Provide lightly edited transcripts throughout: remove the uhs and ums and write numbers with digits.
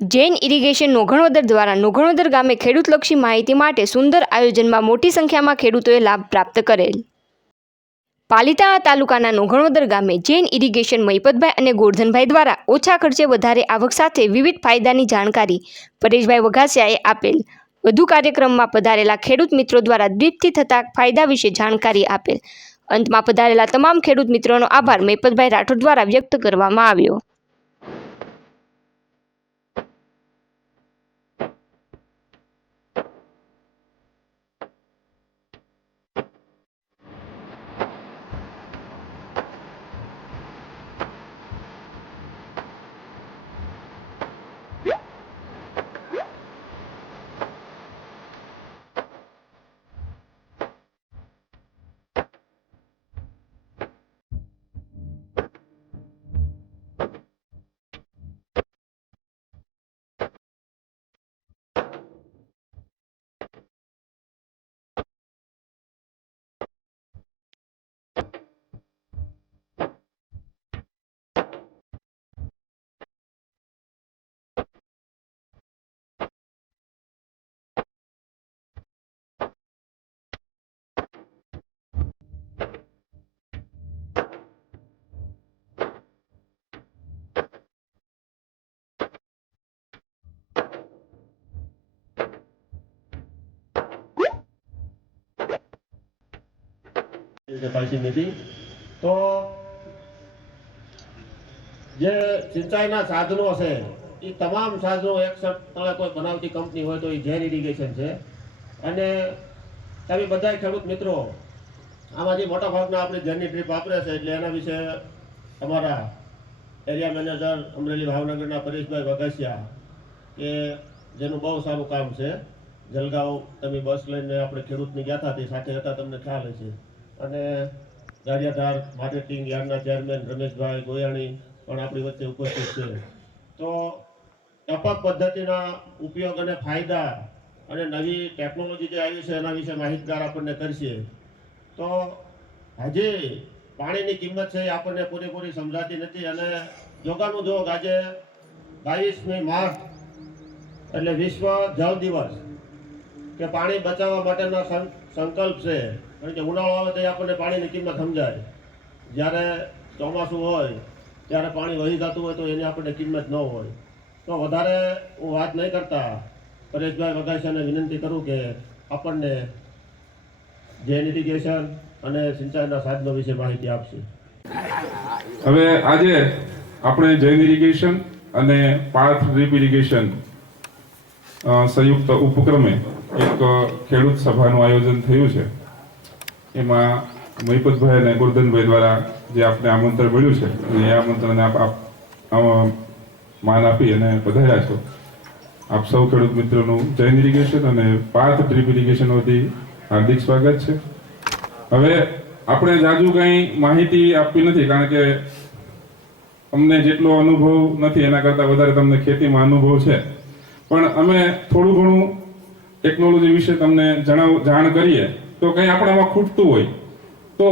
Jain irrigation નોઘણોદર દ્વારા નોઘણોદર ગામે ખેડૂતલક્ષી માહિતી માટે સુંદર આયોજનમાં મોટી સંખ્યામાં ખેડૂતોએ લાભ પ્રાપ્ત કરેલ. પાલિતાણા તાલુકાના નોઘણોદર ગામે જૈન ઇરિગેશન મહિપતભાઈ અને ગોરધનભાઈ દ્વારા ઓછા ખર્ચે વધારે આવક સાથે વિવિધ ફાયદાની જાણકારી પરેશભાઈ વઘાસિયાએ આપેલ. વધુ કાર્યક્રમમાં પધારેલા ખેડૂત મિત્રો દ્વારા ડ્રીપથી થતા ફાયદા વિશે જાણકારી આપેલ. અંતમાં પધારેલા તમામ ખેડૂત મિત્રોનો આભાર મહિપતભાઈ રાઠોડ દ્વારા વ્યક્ત કરવામાં આવ્યો. તો જે સિંચાઈના સાધનો છે એ તમામ સાધનો એક તળે કોઈ બનાવતી કંપની હોય તો એ જૈન ઇરિગેશન છે. અને તમે બધા ખેડૂત મિત્રો આમાંથી મોટા ભાગના આપણે જૈનની ડ્રીપ વાપરે છે, એટલે એના વિશે અમારા એરિયા મેનેજર અમરેલી ભાવનગરના પરેશભાઈ વઘાસિયા કે જેનું બહુ સારું કામ છે. જલગાંવ તમે બસ લઈને આપણે ખેડૂતની ગયા હતા તે સાથે હતા, તમને ખ્યાલ હશે. અને ગારિયાધાર માર્કેટિંગ યાર્ડના ચેરમેન રમેશભાઈ ગોયાણી પણ આપણી વચ્ચે ઉપસ્થિત છે. તો ટપક પદ્ધતિના ઉપયોગ અને ફાયદા અને નવી ટેકનોલોજી જે આવી છે એના વિશે માહિતગાર આપણને કરશે. તો હજી પાણીની કિંમત છે એ આપણને પૂરેપૂરી સમજાતી નથી. અને જોગાનું જોગ આજે 22મી માર્ચ એટલે વિશ્વ જળ દિવસ કે પાણી બચાવવા માટેનો સંકલ્પ છે. કારણ કે ઉનાળો આવે તો આપણને પાણીની કિંમત સમજાય. જ્યારે ચોમાસું હોય ત્યારે પાણી વહી જતું હોય તો એની આપણને કિંમત ન હોય. તો વધારે હું વાત નહીં કરતા પરેશભાઈ વઘાસિયાને વિનંતી કરું કે આપણને જૈન ઇરિગેશન અને સિંચાઈના સાધનો વિશે માહિતી આપશે. હવે આજે આપણે જૈન ઇરિગેશન અને પાર્થ ડ્રીપ ઇરિગેશન સંયુક્ત ઉપક્રમે એક ખેડૂત સભાનું આયોજન થયું છે. એમાં મહિપતભાઈ અને ગોરધનભાઈ દ્વારા જે આપને આમંત્રણ મળ્યું છે અને એ આમંત્રણને આપ માન આપી અને પધાર્યા છો. આપ સૌ ખેડૂત મિત્રોનું જૈન ઇરિગેશન અને પાર્થ ડ્રીપ ઇરિગેશન વતી હાર્દિક સ્વાગત છે. હવે આપણે જાજુ કંઈ માહિતી આપવી નથી, કારણ કે અમને જેટલો અનુભવ નથી એના કરતાં વધારે તમને ખેતીમાં અનુભવ છે. પણ અમે થોડું ઘણું ટેકનોલોજી વિશે તમને જાણ કરીએ તો કંઈ આપણામાં ખૂટતું હોય તો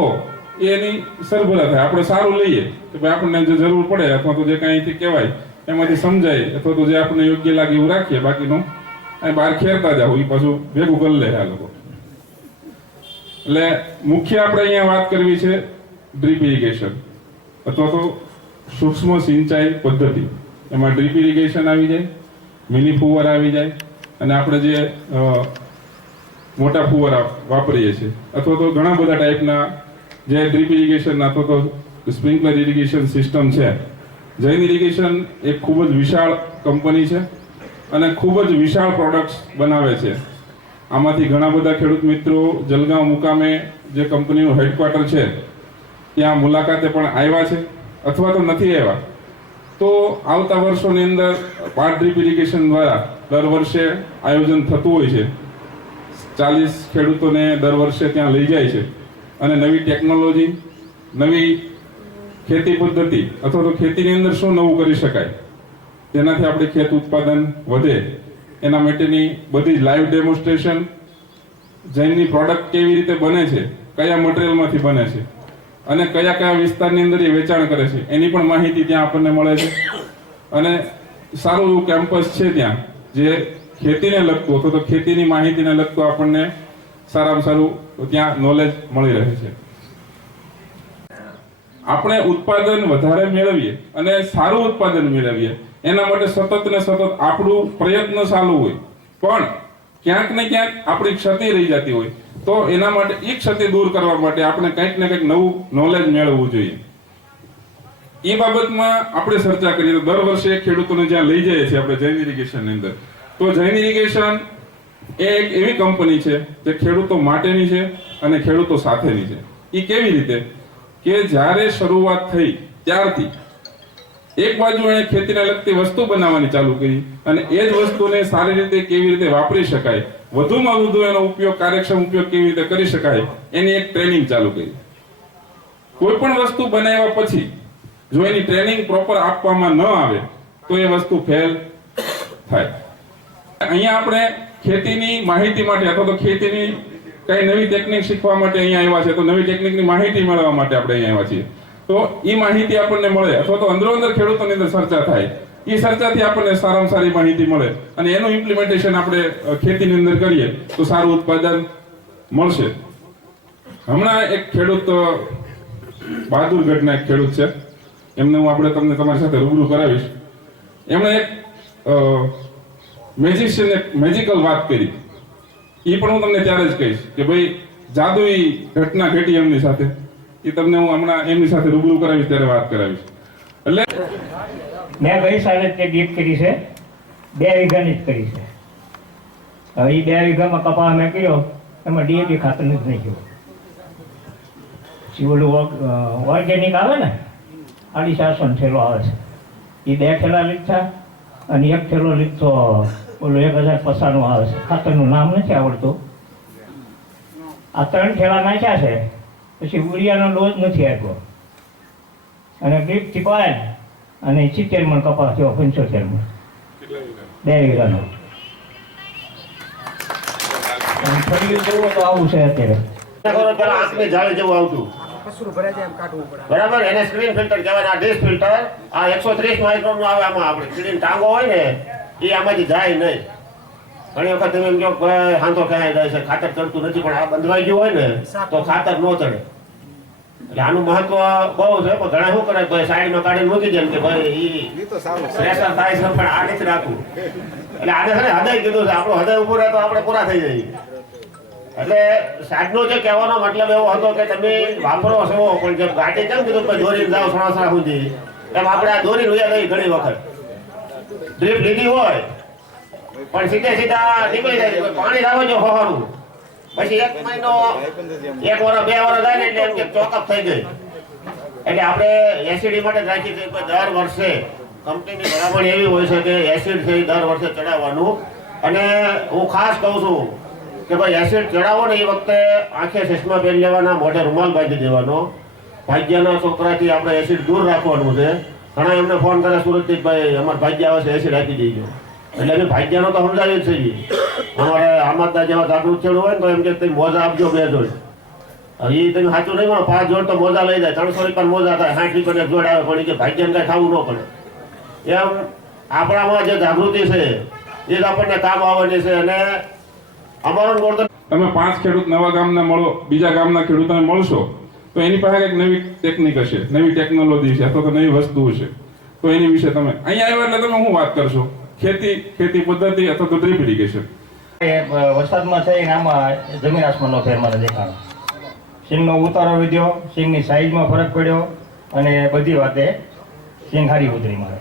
એની સરભરા થાય. આપણે સારું લઈએ કે ભાઈ આપણને જે જરૂર પડે અથવા તો જે કાંઈથી કહેવાય એમાંથી સમજાય અથવા તો જે આપણને યોગ્ય લાગે એવું રાખીએ, બાકીનું અહીં બહાર ખેરતા જાવ એ પાછું ભેગું કરી લે આ લોકો. એટલે મુખ્ય આપણે અહીંયા વાત કરવી છે ડ્રીપ ઇરિગેશન અથવા તો સૂક્ષ્મ સિંચાઈ પદ્ધતિ. એમાં ડ્રીપ ઇરિગેશન આવી જાય, મિની ફુવારા આવી જાય, અને આપણે જે મોટા ફુવારા વાપરીએ છીએ અથવા તો ઘણા બધા ટાઈપના જે ડ્રીપ ઇરિગેશન અથવા તો સ્પ્રિંકલર ઇરિગેશન સિસ્ટમ છે. જૈન ઇરિગેશન એક ખૂબ જ વિશાળ કંપની છે અને ખૂબ જ વિશાળ પ્રોડક્ટ્સ બનાવે છે. આમાંથી ઘણા બધા ખેડૂત મિત્રો જલગાંવ મુકામે જે કંપનીનું હેડક્વાર્ટર છે ત્યાં મુલાકાતે પણ આવ્યા છે અથવા તો નથી આવ્યા. તો આવતા વર્ષોની અંદર પાર્થ ડ્રીપ ઇરિગેશન દ્વારા દર વર્ષે આયોજન થતું હોય છે. 40 ખેડૂતોને દર વર્ષે ત્યાં લઈ જાય છે અને નવી ટેકનોલોજી, નવી ખેતી પદ્ધતિ અથવા તો ખેતીની અંદર શું નવું કરી શકાય તેનાથી આપણે ખેત ઉત્પાદન વધે એના માટેની બધી લાઈવ ડેમોન્સ્ટ્રેશન, જૈનની પ્રોડક્ટ કેવી રીતે બને છે, કયા મટીરિયલમાંથી બને છે અને કયા કયા વિસ્તારની અંદર એ વેચાણ કરે છે એની પણ માહિતી ત્યાં આપણને મળે છે. અને સારું એવું કેમ્પસ છે ત્યાં જે ખેતીને લગતું અથવા તો ખેતીની માહિતીને લગતું આપણને સારામાં સારું ત્યાં નોલેજ મળી રહે છે. આપણે ઉત્પાદન વધારે મેળવીએ અને સારું ઉત્પાદન મેળવીએ એના માટે સતત ને સતત આપણું પ્રયત્ન ચાલુ હોય, પણ ક્યાંક ને ક્યાંક આપણી ક્ષતિ રહી જતી હોય તો એના માટે એ ક્ષતિ દૂર કરવા માટે આપણે કંઈક ને કંઈક નવું નોલેજ મેળવવું જોઈએ. એ બાબતમાં આપણે ચર્ચા કરીએ તો દર વર્ષે ખેડૂતોને જ્યાં લઈ જઈએ છીએ આપણે જૈન ઇરિગેશનની અંદર, તો જૈન ઇરિગેશન એ એક એવી કંપની છે જે ખેડૂતો માટેની છે અને ખેડૂતો સાથેની છે. એ કેવી રીતે કે જ્યારે શરૂઆત થઈ ત્યારથી એક બાજુ એને ખેતીને લગતી વસ્તુ બનાવવાની ચાલુ કરી અને એ જ વસ્તુને સારી રીતે કેવી રીતે વાપરી શકાય, વધુમાં વધુ એનો ઉપયોગ કાર્યક્ષમ ઉપયોગ કેવી રીતે કરી શકાય એની એક ટ્રેનિંગ ચાલુ કરી. કોઈ પણ વસ્તુ બનાવ્યા પછી જો એની ટ્રેનિંગ પ્રોપર આપવામાં ન આવે તો એ વસ્તુ ફેલ થાય. અહીંયા આપણે ખેતીની માહિતી માટે અથવા તો ખેતીની કઈ નવી ટેકનિક શીખવા માટે અહીંયા આવ્યા છે, તો નવી ટેકનિકની માહિતી મેળવવા માટે આપણે અહીંયા આવ્યા છીએ. તો એ માહિતી આપણને મળે અથવા તો અંદરો અંદર ખેડૂતોની અંદર ચર્ચા થાય, એ ચર્ચાથી આપણને સારામાં સારી માહિતી મળે અને એનું ઇમ્પ્લિમેન્ટેશન આપણે ખેતીની અંદર કરીએ તો સારું ઉત્પાદન મળશે. હમણાં એક ખેડૂત બહાદુરગઢના એક ખેડૂત છે, એમને હું આપણે તમને તમારી સાથે રૂબરૂ કરાવીશ. એમણે એક મેજિકલ વાત કરી, એ પણ હું તમને ત્યારે જ કહીશ કે ભાઈ જાદુઈ ઘટના ઘટી એમની સાથે, એ તમને હું હમણાં એમની સાથે રૂબરૂ કરાવીશ ત્યારે વાત કરાવીશ. એટલે મેં ગઈ સાલે તે ડીપ કરી છે, 2 વીઘાની જ કરી છે. હવે એ 2 વીઘામાં કપા મેં કર્યો, એમાં ડીએપી ખાતર જ નહીં ગયું. ઓલું ઓર્ગેનિક આવે ને 450 થેલો આવે છે, એ 2 થેલા લીધા અને 1 થેલો લીધો ઓલું 1050 આવે છે, ખાતરનું નામ નથી આવડતું. આ 3 થેલા નાખ્યા છે, પછી ઉરિયાનો ડોઝ નથી આપ્યો અને ડ્રીપથી પાય અને 70 મણ કપાસ થયો, 75 મણ 2 વીઘાનો. ફરી જોવો તો આવું છે અત્યારે. પેલા આંખની જાળી જેવું આવતું, બરાબર, એને સ્ક્રીન ફિલ્ટર કહેવાય. આ ડિશ ફિલ્ટર આ 130 માઇક્રોન નું આવે. આમાં આપણે સ્ક્રીન ટાંગો હોય ને એ આમાંથી જાય નહીં. ઘણી વખત તમે એમ કહો ભાઈ હાંધો ક્યાંય જાય છે, ખાતર ચડતું નથી, પણ આ બંધવાઈ ગયું હોય ને તો ખાતર ન ચડે. એટલે આનું મહત્વ બહુ છે. પણ ઘણા શું કરે ભાઈ સાઈડમાં કાઢીને મૂકી દે કે ભાઈ એ પ્રેશર થાય છે, પણ આ નથી રાખવું. એટલે આને છે ને હૃદય કીધું છે, આપણું હૃદય ઉભું રહે તો આપણે પૂરા થઈ જઈએ. એટલે સાહેબનો જે કહેવાનો મતલબ એવો હતો કે તમે વાપરો છો, પણ જે ગાડી કેમ કીધું કે દોરીને જાઓ સણાસણા સુધી, એમ આપણે આ દોરીને ઉયા ગઈ ઘણી વખત. ડ્રીપ લીધી હોય પણ સીધા નીકળી જાય. પાણી લાવો છો હોવાનું, પછી 1 મહિનો 1 વર્ષ 2 વર્ષ જાય ને એટલે એમ કે ચોકઅપ થઈ ગઈ. એટલે આપણે એસિડી માટે જ રાખી છે કે દર વર્ષે કંપનીની ભલામણ એવી હોય છે કે એસિડ છે દર વર્ષે ચડાવવાનું. અને હું ખાસ કહું છું કે ભાઈ એસિડ ચડાવો ને એ વખતે આંખે ચશ્મા પહેરી લેવાના, મોઢે રૂમાલ બાંધી દેવાનો. ભાગ્યના છોકરાથી આપણે એસિડ દૂર રાખવાનું છે. ઘણા એમને ફોન કરે સુરતથી, ભાઈ અમારે ભાગ્ય આવે છે એસિડ આપી દેજો. એટલે અમે ભાગ્યનો તો સમજાવી જ છે. અમારે આમાદા જેવા જાગૃત ખેડૂત હોય ને તો એમ કે તમે મોજા આપજો 2 જોડ. હવે એ તમે સાચું નહીં, 5 જોડ તો મોજા લઈ જાય, 300 રૂપિયા મોજા થાય, 60 રૂપિયા જોડ આવે, પણ એ કે ભાગ્યને કઈ ખાવું ન પડે. એમ આપણામાં જે જાગૃતિ છે એ જ આપણને કામ આવવાની છે. અને અમારું ગોળતર તમે 5 ખેડૂત નવા ગામના મળો, બીજા ગામના ખેડૂતોને મળશો તો એની પાસે એક નવી ટેકનિક હશે, નવી ટેકનોલોજી છે અથવા તો નવી વસ્તુ હશે, તો એની વિશે તમે અહીંયા આવ્યા એટલે તમે શું વાત કરશો? ખેતી પદ્ધતિ અથવા તો ડ્રીપ ઇરિગેશન. વરસાદમાં થઈને આમાં જમીન આસમાનનો ફેર મને દેખાણો. સિંગનો ઉતારો વધ્યો, સિંગની સાઈઝમાં ફરક પડ્યો અને બધી વાતે સિંગ હારી ઉતરી મારે.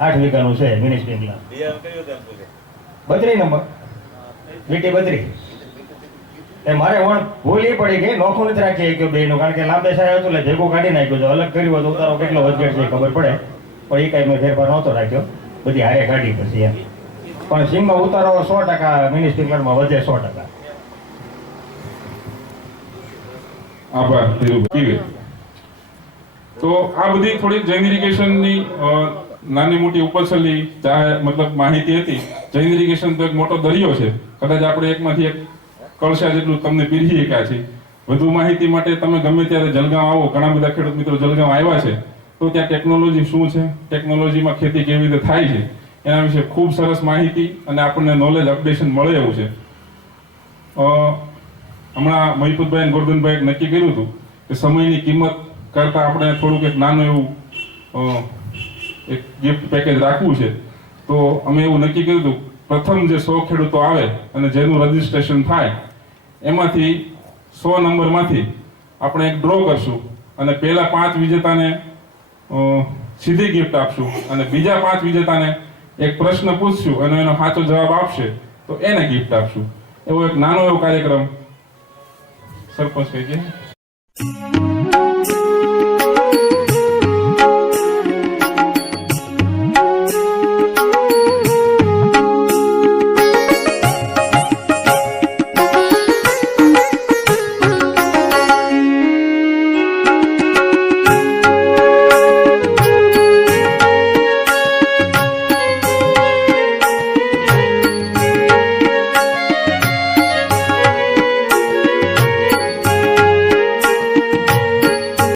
8 વીઘાનું છે મિની સ્પ્રિંકલર, 32 નંબર વીટી 32. એ મારે વણ ભૂલ એ પડી ગઈ, નોખું નથી રાખી કે બેનું, કારણ કે લાંબે સાહેબ હતું એટલે ભેગું કાઢી નાખ્યું. જો અલગ કર્યું હોય તો ઉતારો કેટલો વધઘટ છે ખબર પડે, પણ એ કાંઈ મેં ફેરફાર નહોતો રાખ્યો, બધી હારે કાઢી પછી એમ. પણ સિંગમાં ઉતારો 100%, મિની સ્પ્રિંકલરમાં વધે 100%. આભાર ધીરુભાઈ. તો આ બધી થોડીક જૈન ઇરિગેશનની નાની મોટી ઉપરછલ્લી મતલબ માહિતી હતી. જૈન ઇરિગેશન તો એક મોટો દરિયો છે, કદાચ આપણે એકમાંથી એક કળશા જેટલું તમને પીરસી શક્યા છે. વધુ માહિતી માટે તમે ગમે ત્યારે જલગાંવ આવો, ઘણા બધા ખેડૂત મિત્રો જલગાંવ આવ્યા છે, તો ત્યાં ટેકનોલોજી શું છે, ટેકનોલોજીમાં ખેતી કેવી રીતે થાય છે, એના વિશે ખૂબ સરસ માહિતી અને આપણને નોલેજ અપડેશન મળે એવું છે. હમણાં મહિપતભાઈ અને ગોરધનભાઈ નક્કી કર્યું હતું કે સમયની કિંમત કરતાં આપણે થોડુંક એક નાનું એવું એક ગિફ્ટ પેકેજ રાખવું છે. તો અમે એવું નક્કી કર્યું હતું, પ્રથમ જે 100 ખેડૂતો આવે અને જેનું રજીસ્ટ્રેશન થાય એમાંથી 100 નંબરમાંથી આપણે એક ડ્રો કરશું અને પહેલા 5 વિજેતાને સીધી ગિફ્ટ આપશું અને બીજા 5 વિજેતાને એક પ્રશ્ન પૂછશું અને એનો સાચો જવાબ આપશે તો એને ગિફ્ટ આપશું. એવો એક નાનો એવો કાર્યક્રમ સરપંચ કહી છે.